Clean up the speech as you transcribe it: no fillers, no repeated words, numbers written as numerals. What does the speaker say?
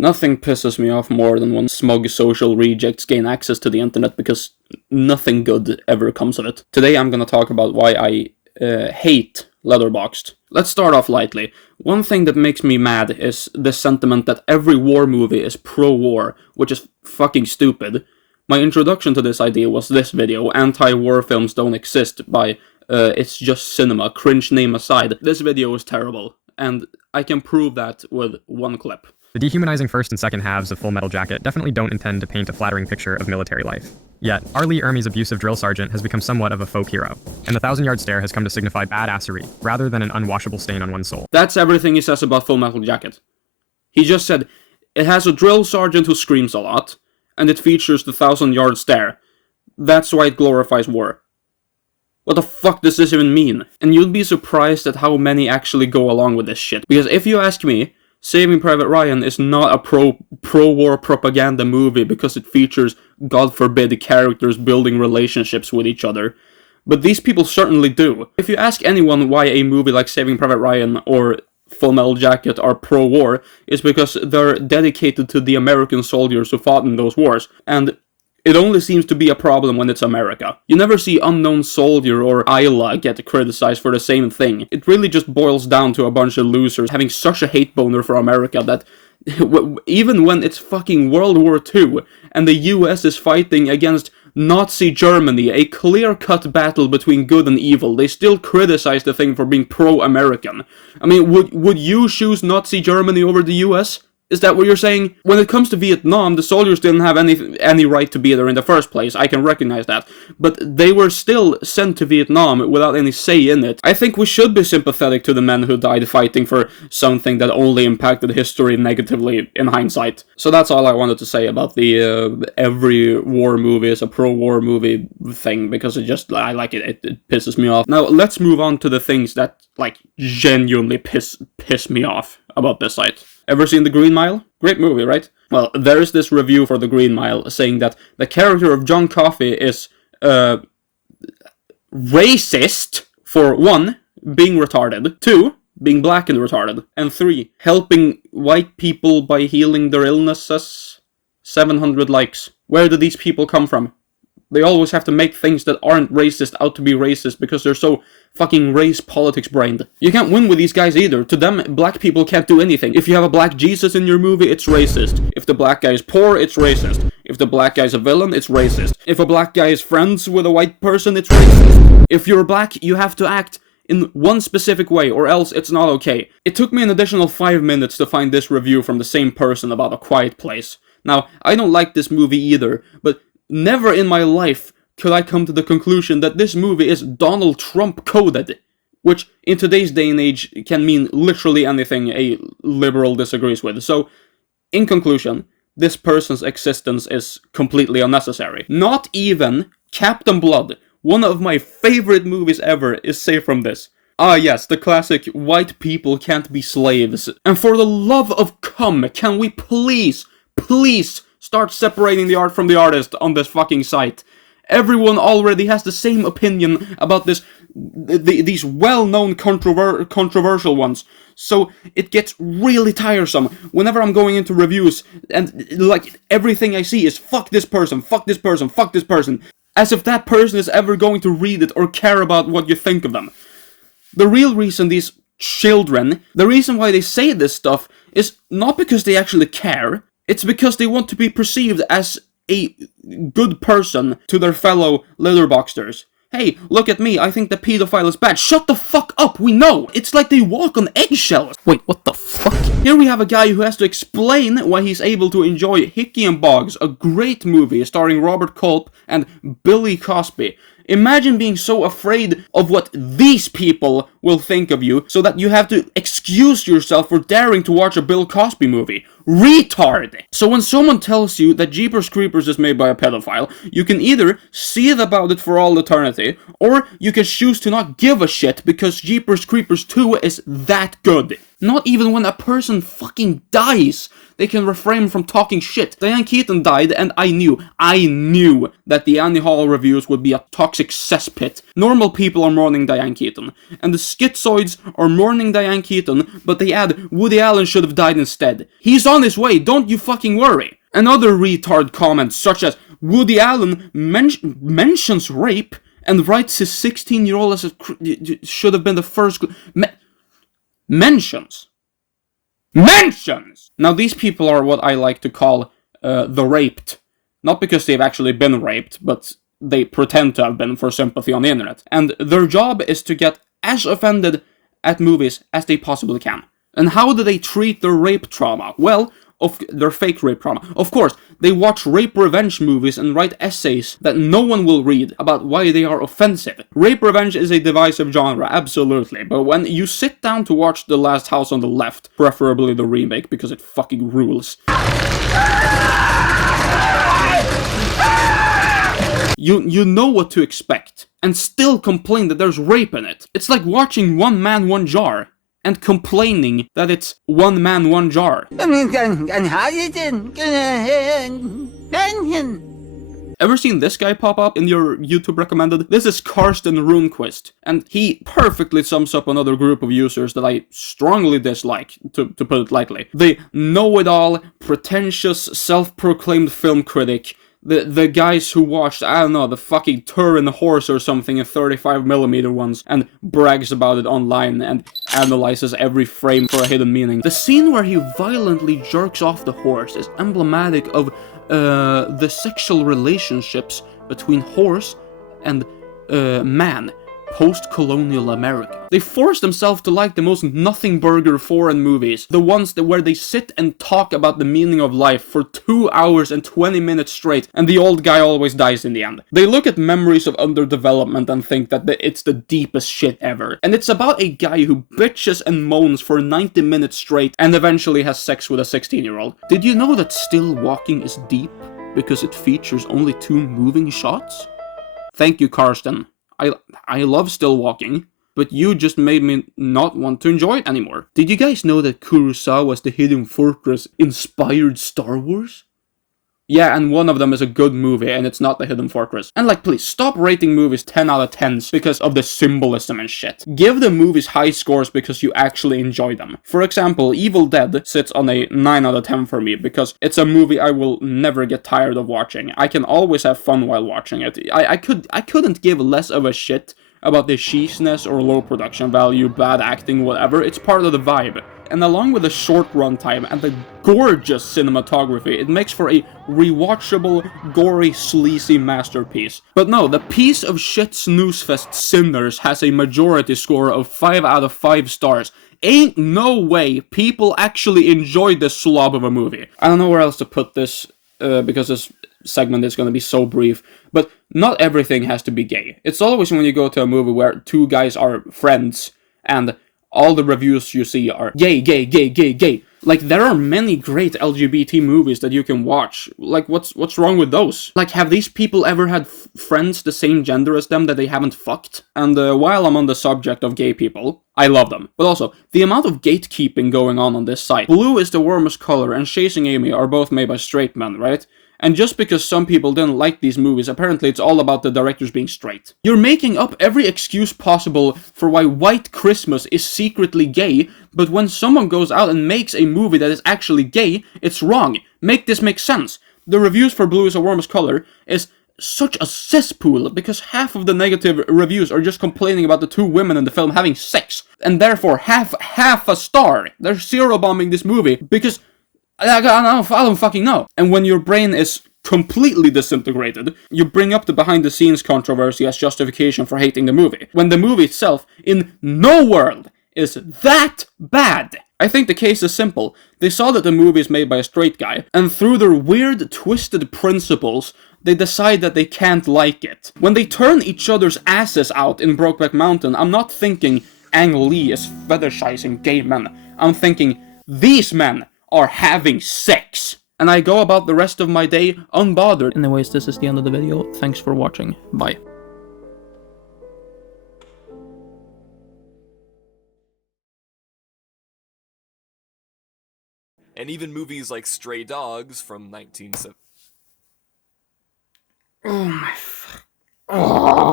Nothing pisses me off more than when smug social rejects gain access to the internet because nothing good ever comes of it. Today I'm gonna talk about why I hate Letterboxd. Let's start off lightly. One thing that makes me mad is the sentiment that every war movie is pro-war, which is fucking stupid. My introduction to this idea was this video, Anti-War Films Don't Exist, by It's Just Cinema, cringe name aside. This video is terrible, and I can prove that with one clip. The dehumanizing first and second halves of Full Metal Jacket definitely don't intend to paint a flattering picture of military life. Yet, R. Lee Ermey's abusive drill sergeant has become somewhat of a folk hero, and the 1,000-yard stare has come to signify badassery, rather than an unwashable stain on one's soul. That's everything he says about Full Metal Jacket. He just said, it has a drill sergeant who screams a lot, and it features the 1,000-yard stare. That's why it glorifies war. What the fuck does this even mean? And you'd be surprised at how many actually go along with this shit. Because if you ask me, Saving Private Ryan is not a pro-war propaganda movie because it features, God forbid, characters building relationships with each other. But these people certainly do. If you ask anyone why a movie like Saving Private Ryan or Full Metal Jacket are pro-war, it's because they're dedicated to the American soldiers who fought in those wars. And it only seems to be a problem when it's America. You never see Unknown Soldier or Isla get criticized for the same thing. It really just boils down to a bunch of losers having such a hate boner for America that even when it's fucking World War II and the US is fighting against Nazi Germany, a clear-cut battle between good and evil, they still criticize the thing for being pro-American. I mean, would you choose Nazi Germany over the US? Is that what you're saying? When it comes to Vietnam, the soldiers didn't have any right to be there in the first place. I can recognize that. But they were still sent to Vietnam without any say in it. I think we should be sympathetic to the men who died fighting for something that only impacted history negatively in hindsight. So that's all I wanted to say about the every war movie is a pro-war movie thing, because I like it. It pisses me off. Now, let's move on to the things that, like, genuinely piss me off about this site. Ever seen The Green Mile? Great movie, right? Well, there is this review for The Green Mile saying that the character of John Coffey is, racist, for 1, being retarded, 2, being black and retarded, and 3, helping white people by healing their illnesses. 700 likes. Where do these people come from? They always have to make things that aren't racist out to be racist because they're so fucking race politics brained. You can't win with these guys either. To them, black people can't do anything. If you have a black Jesus in your movie, it's racist. If the black guy is poor, it's racist. If the black guy's a villain, it's racist. If a black guy is friends with a white person, it's racist. If you're black, you have to act in one specific way, or else it's not okay. It took me an additional 5 minutes to find this review from the same person about A Quiet Place. Now, I don't like this movie either, but never in my life could I come to the conclusion that this movie is Donald Trump coded, which in today's day and age can mean literally anything a liberal disagrees with. So, in conclusion, this person's existence is completely unnecessary. Not even Captain Blood, one of my favorite movies ever, is safe from this. Ah yes, the classic white people can't be slaves. And for the love of cum, can we please start separating the art from the artist on this fucking site? Everyone already has the same opinion about these well-known controversial ones. So it gets really tiresome whenever I'm going into reviews and, like, everything I see is fuck this person, fuck this person, fuck this person. As if that person is ever going to read it or care about what you think of them. The real reason these children, the reason why they say this stuff is not because they actually care. It's because they want to be perceived as a good person to their fellow Letterboxders. Hey, look at me, I think the pedophile is bad. Shut the fuck up, we know! It's like they walk on eggshells. Wait, what the fuck? Here we have a guy who has to explain why he's able to enjoy Hickey and Boggs, a great movie starring Robert Culp and Billy Cosby. Imagine being so afraid of what these people will think of you, so that you have to excuse yourself for daring to watch a Bill Cosby movie. Retard! So when someone tells you that Jeepers Creepers is made by a pedophile, you can either seethe about it for all eternity, or you can choose to not give a shit because Jeepers Creepers 2 is that good. Not even when a person fucking dies they can refrain from talking shit. Diane Keaton died, and I knew that the Annie Hall reviews would be a toxic cesspit. Normal people are mourning Diane Keaton, and the schizoids are mourning Diane Keaton, but they add Woody Allen should have died instead. He's on his way, don't you fucking worry. And other retard comments, such as Woody Allen mentions rape and writes his 16-year-old as should have been the first... Mentions! Now these people are what I like to call the raped. Not because they've actually been raped, but they pretend to have been for sympathy on the internet. And their job is to get as offended at movies as they possibly can. And how do they treat their rape trauma? Well, of their fake rape trauma. Of course, they watch rape revenge movies and write essays that no one will read about why they are offensive. Rape revenge is a divisive genre, absolutely, but when you sit down to watch The Last House on the Left, preferably the remake because it fucking rules, you know what to expect, and still complain that there's rape in it. It's like watching One Man, One Jar, and complaining that it's one man, one jar. Ever seen this guy pop up in your YouTube recommended? This is Karsten Runquist, and he perfectly sums up another group of users that I strongly dislike, to put it lightly. The know-it-all, pretentious, self-proclaimed film critic, the guys who watched, I don't know, the fucking Turin horse or something in 35mm ones, and brags about it online, and analyzes every frame for a hidden meaning. The scene where he violently jerks off the horse is emblematic of the sexual relationships between horse and man post-colonial America. They force themselves to like the most nothing burger foreign movies, the ones where they sit and talk about the meaning of life for 2 hours and 20 minutes straight, and the old guy always dies in the end. They look at memories of underdevelopment and think that it's the deepest shit ever. And it's about a guy who bitches and moans for 90 minutes straight and eventually has sex with a 16-year-old. Did you know that Still Walking is deep because it features only 2 moving shots? Thank you, Karsten. I love Still Walking, but you just made me not want to enjoy it anymore. Did you guys know that Kurosawa's The Hidden Fortress inspired Star Wars? Yeah, and one of them is a good movie, and it's not The Hidden Fortress. And like, please, stop rating movies 10 out of 10s because of the symbolism and shit. Give the movies high scores because you actually enjoy them. For example, Evil Dead sits on a 9 out of 10 for me because it's a movie I will never get tired of watching. I can always have fun while watching it. I couldn't give less of a shit about the cheesiness or low production value, bad acting, whatever. It's part of the vibe. And along with the short runtime and the gorgeous cinematography, it makes for a rewatchable, gory, sleazy masterpiece. But no, the piece of shit snoozefest Sinners has a majority score of 5 out of 5 stars. Ain't no way people actually enjoyed this slob of a movie. I don't know where else to put this, because this segment is going to be so brief, but not everything has to be gay. It's always when you go to a movie where 2 guys are friends, and all the reviews you see are gay, gay, gay, gay, gay. Like, there are many great LGBT movies that you can watch. Like, what's wrong with those? Like, have these people ever had friends the same gender as them that they haven't fucked? And while I'm on the subject of gay people, I love them. But also, the amount of gatekeeping going on this site. Blue is the warmest color and Chasing Amy are both made by straight men, right? And just because some people didn't like these movies, apparently it's all about the directors being straight. You're making up every excuse possible for why White Christmas is secretly gay, but when someone goes out and makes a movie that is actually gay, it's wrong. Make this make sense. The reviews for Blue is the Warmest Color is such a cesspool because half of the negative reviews are just complaining about the 2 women in the film having sex, and therefore half a star. They're zero bombing this movie because I don't fucking know. And when your brain is completely disintegrated, you bring up the behind-the-scenes controversy as justification for hating the movie, when the movie itself, in no world, is that bad. I think the case is simple. They saw that the movie is made by a straight guy, and through their weird, twisted principles, they decide that they can't like it. When they turn each other's asses out in Brokeback Mountain, I'm not thinking Ang Lee is fetishizing gay men. I'm thinking, these men are having sex. And I go about the rest of my day unbothered. Anyways, this is the end of the video. Thanks for watching. Bye. And even movies like Stray Dogs from 1970. Oh my. Oh.